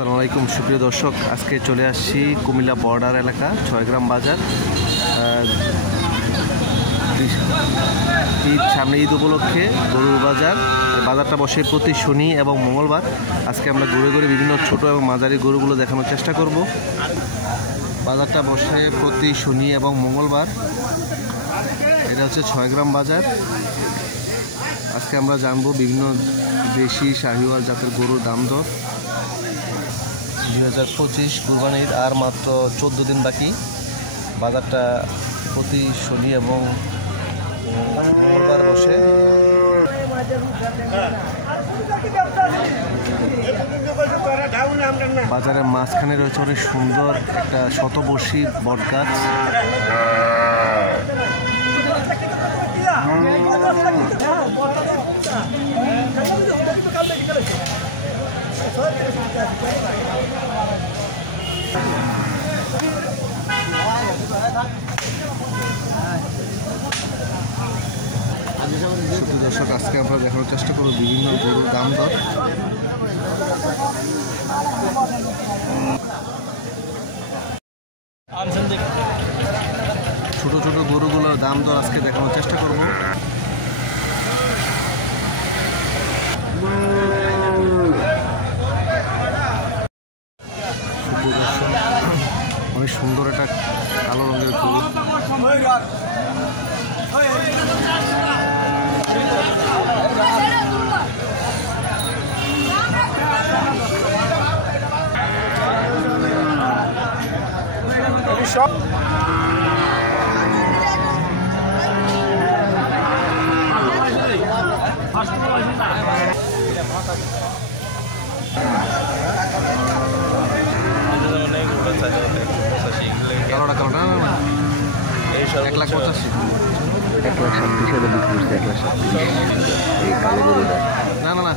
আসসালামু আলাইকুম সুপ্রিয় দর্শক, আজকে চলে আসছি কুমিল্লা বর্ডার এলাকা ছয়গ্রাম বাজার। সামনে ঈদ উপলক্ষে গরুর বাজার। বাজারটা বসে প্রতি শনি এবং মঙ্গলবার। আজকে আমরা ঘুরে ঘুরে বিভিন্ন ছোট এবং মাঝারি গরুগুলো দেখানোর চেষ্টা করব। বাজারটা বসে প্রতি শনি এবং মঙ্গলবার। এটা হচ্ছে ছয়গ্রাম বাজার। আজকে আমরা জানবো বিভিন্ন দেশি শাহিওয়াল জাতের গরুর দাম দর। 2025 কুরবানির আর মাত্র 14 দিন বাকি। বাজারটা প্রতি শনি এবং মঙ্গলবার বসে। বাজারের মাঝখানে রয়েছে অনেক সুন্দর একটা শতবর্ষী বটগাছ। দর্শক, আজকে আমরা দেখানোর চেষ্টা করব বিভিন্ন গরুর দাম দর। ছোট ছোট গরুগুলোর দাম দর আজকে দেখানোর চেষ্টা করব। অনেক সুন্দর একটা কালো রঙের গরু। কালোটা 1,85,000। 1,37,000 বিক্রি করছে। 1,37,000 এই কালো গরুটা। না।